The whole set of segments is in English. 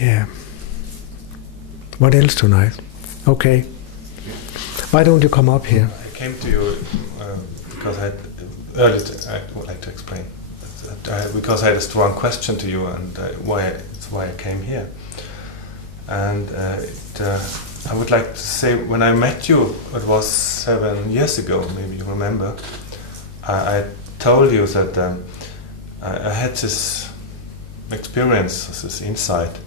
Yeah. What else tonight? Okay. Why don't you come up here? I came to you because I had earlier. I would like to explain because I had a strong question to you, and it's why I came here. And I would like to say, when I met you, it was 7 years ago. Maybe you remember. I told you that I had this experience, this insight,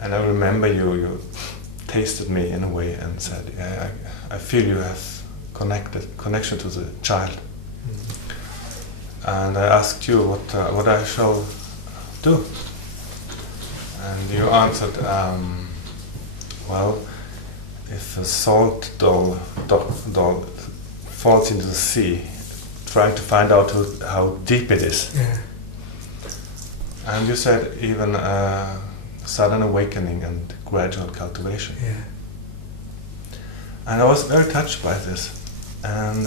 and I remember you tasted me in a way and said, yeah, I feel you have connection to the child. Mm-hmm. And I asked you what I shall do, and you answered, well, if a salt doll falls into the sea, trying to find out how deep it is. Yeah. And you said even sudden awakening and gradual cultivation. Yeah. And I was very touched by this. And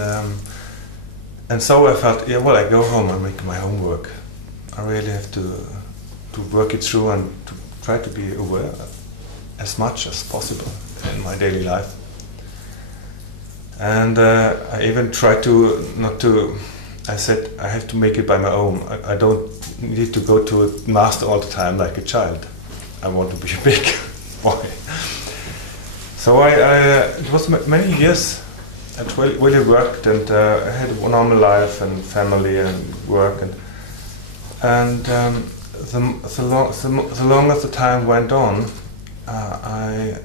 so I felt, yeah, well, I go home and make my homework. I really have to work it through and to try to be aware as much as possible in my daily life. And I even tried I said, I have to make it by my own. I don't need to go to a master all the time like a child. I want to be a big boy. So it was many years. I really worked, and I had a normal life and family and work, and the longer the time went on, I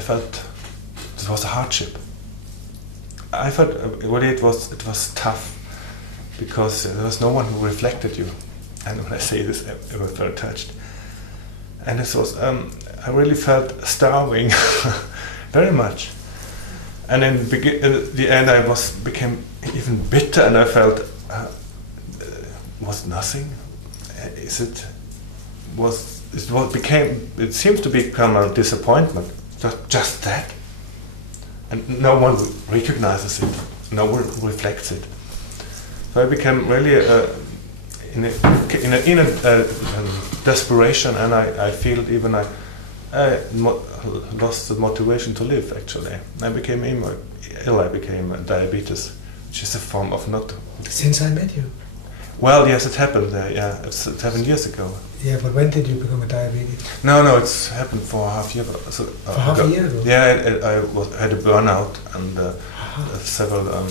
felt it was a hardship. I felt really it was tough because there was no one who reflected you. And when I say this, I was very touched. And this was I really felt starving, very much. And in the end, I became even bitter, and I felt was nothing. It seems to become a disappointment. Just that, and no one recognizes it. No one reflects it. So I became really in a desperation, and I feel even I lost the motivation to live. Actually, I became ill. I became diabetes, which is a form of not. Since I met you. Well, yes, it happened. Yeah, it's 7 years ago. Yeah, but when did you become a diabetic? No, it's happened for half a year. Half a year ago. Yeah, I had a burnout and several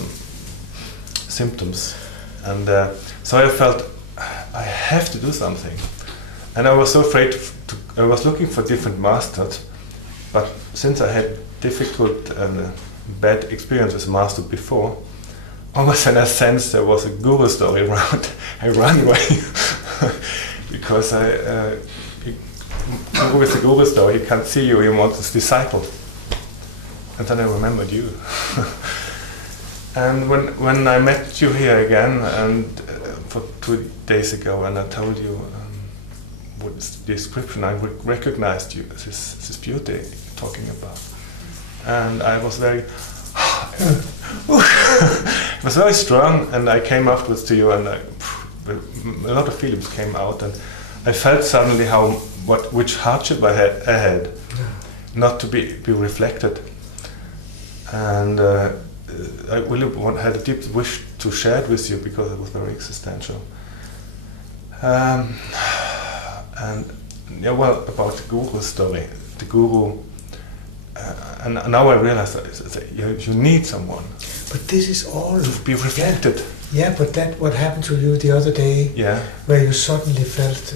symptoms, and so I felt I have to do something, and I was so afraid I was looking for different masters, but since I had difficult and bad experience with master before, almost in a sense there was a guru story around. I ran away because with the guru story he can't see you, he wants his disciple. And then I remembered you. And when I met you here again, and for 2 days ago, and I told you what is the description, I recognized you, this beauty you're talking about. And I was very, it was very strong, and I came afterwards to you, and a lot of feelings came out, and I felt suddenly which hardship I had not to be reflected. And I really had a deep wish to share it with you because it was very existential. And yeah, well, about the guru story, the guru, and now I realize that you need someone. But this is all to be reflected. Yeah, but that what happened to you the other day, where you suddenly felt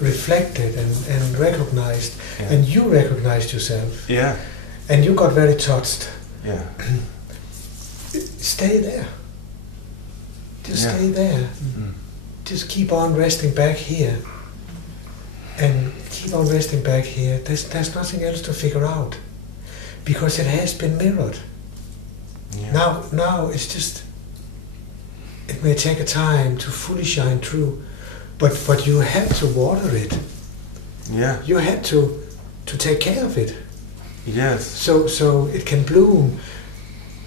reflected and recognized, and you recognized yourself. Yeah. And you got very touched. Yeah. Stay there. Just stay there. Mm-hmm. Just keep on resting back here. And keep on resting back here. There's nothing else to figure out. Because it has been mirrored. Yeah. Now it's just, it may take a time to fully shine through, but you had to water it. Yeah. You had to take care of it. Yes. So it can bloom,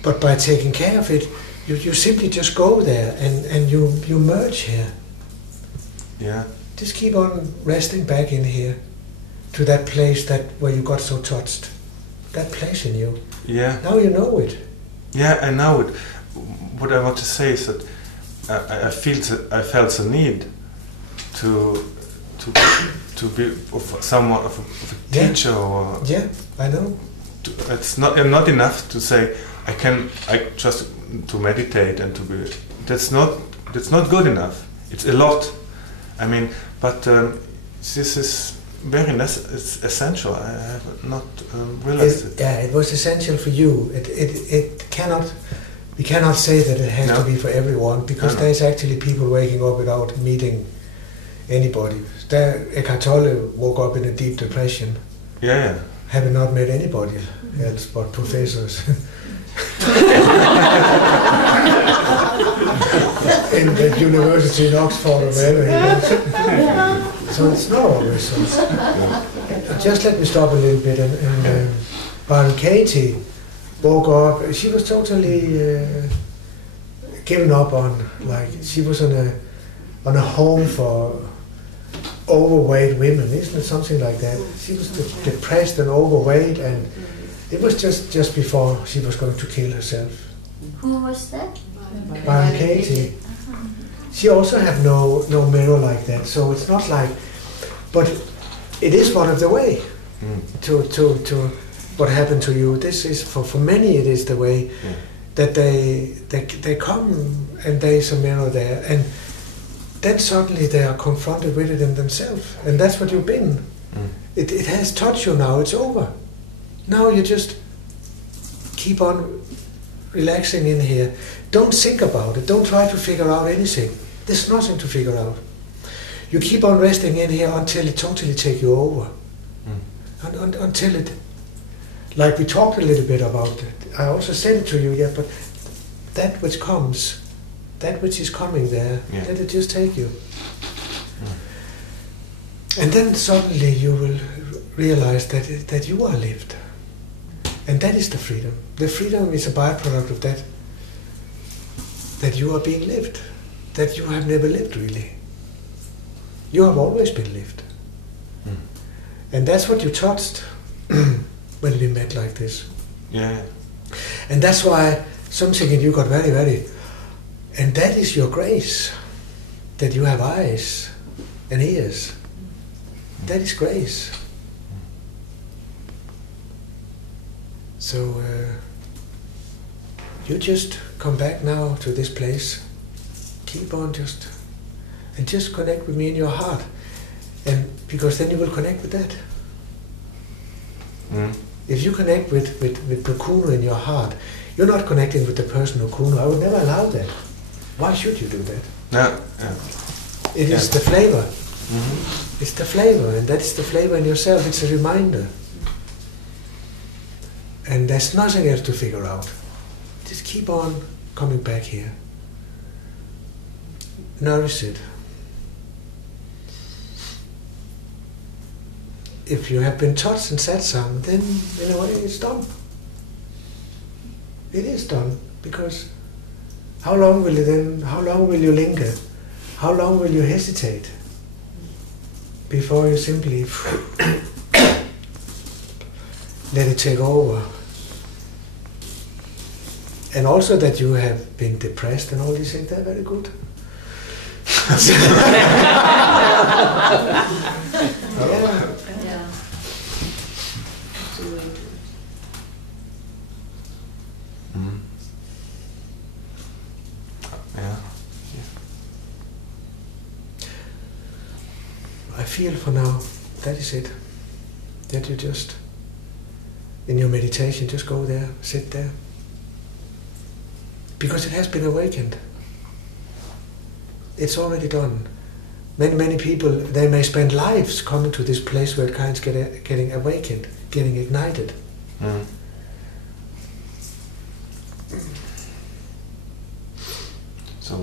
but by taking care of it, you simply just go there and you merge here. Yeah. Just keep on resting back in here, to that place where you got so touched. That place in you. Yeah. Now you know it. Yeah, I know it. What I want to say is that I felt the need to be somewhat of a teacher, or I know. It's not enough to say I just to meditate and to be. That's not good enough. It's a lot. I mean, but this is very it's essential. I have not realized it. Yeah, it was essential for you. It cannot. We cannot say that it has to be for everyone, because there's actually people waking up without meeting anybody. Eckhart Tolle woke up in a deep depression. Yeah. Having not met anybody else but professors. In the university in Oxford or wherever he was. So it's not always so. Just let me stop a little bit. And Byron Katie woke up. She was totally given up on. Like, she was on a home for overweight women, isn't it? Something like that. She was depressed and overweight, and it was just before she was going to kill herself. Who was that? Byron Katie. She also had no mirror like that, so it's not like. But it is one of the way to what happened to you. This is for many. It is the way that they come and there's a mirror there, and then suddenly they are confronted with it in themselves, and that's what you've been. It has touched you now. It's over. Now you just keep on relaxing in here. Don't think about it. Don't try to figure out anything. There's nothing to figure out. You keep on resting in here until it totally takes you over. Until it, like we talked a little bit about it. I also said it to you, but that which comes, that which is coming there, let it just take you. And then suddenly you will realize that you are lived. And that is the freedom. The freedom is a byproduct of that you are being lived. That you have never lived, really. You have always been lived. And that's what you touched when we met like this. Yeah. And that's why something in you got very, very... And that is your grace. That you have eyes and ears. That is grace. So you just come back now to this place. Keep on just connect with me in your heart, and because then you will connect with that. If you connect with Nukunu in your heart, you're not connecting with the person Nukunu. I would never allow that. Why should you do that? No. It is the flavor. It's the flavor, and that's the flavor in yourself. It's a reminder. And there's nothing else to figure out. Just keep on coming back here. Nourish it. If you have been touched and said something, then in a way it's done. It is done, because how long will you linger? How long will you hesitate before you simply let it take over? And also that you have been depressed and all these things, they're very good. I feel for now, that is it. That you just, in your meditation, just go there, sit there. Because it has been awakened. It's already done. Many people, they may spend lives coming to this place where it kind of getting awakened, getting ignited. So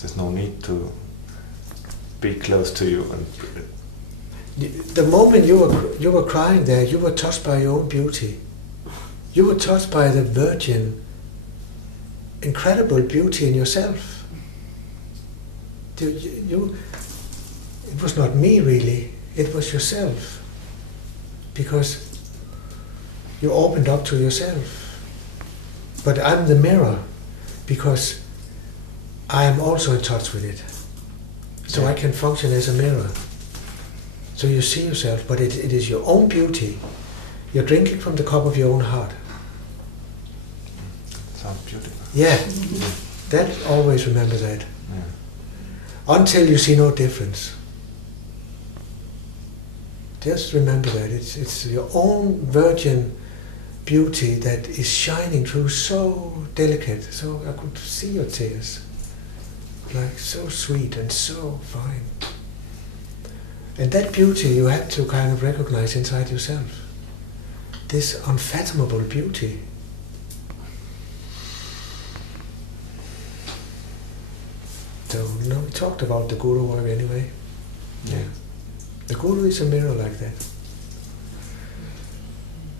there's no need to be close to you. And the moment you were crying there, you were touched by your own beauty. You were touched by the virgin, incredible beauty in yourself. it was not me really, it was yourself. Because you opened up to yourself. But I'm the mirror, because I am also in touch with it. So I can function as a mirror. So you see yourself, but it is your own beauty. You're drinking from the cup of your own heart. Sounds beautiful. Yeah, that always remember that. Yeah. Until you see no difference. Just remember that. It's your own virgin beauty that is shining through, so delicate. So I could see your tears. Like so sweet and so fine. And that beauty you have to kind of recognize inside yourself. This unfathomable beauty. So, we talked about the Guru work anyway. Yeah. The Guru is a mirror like that.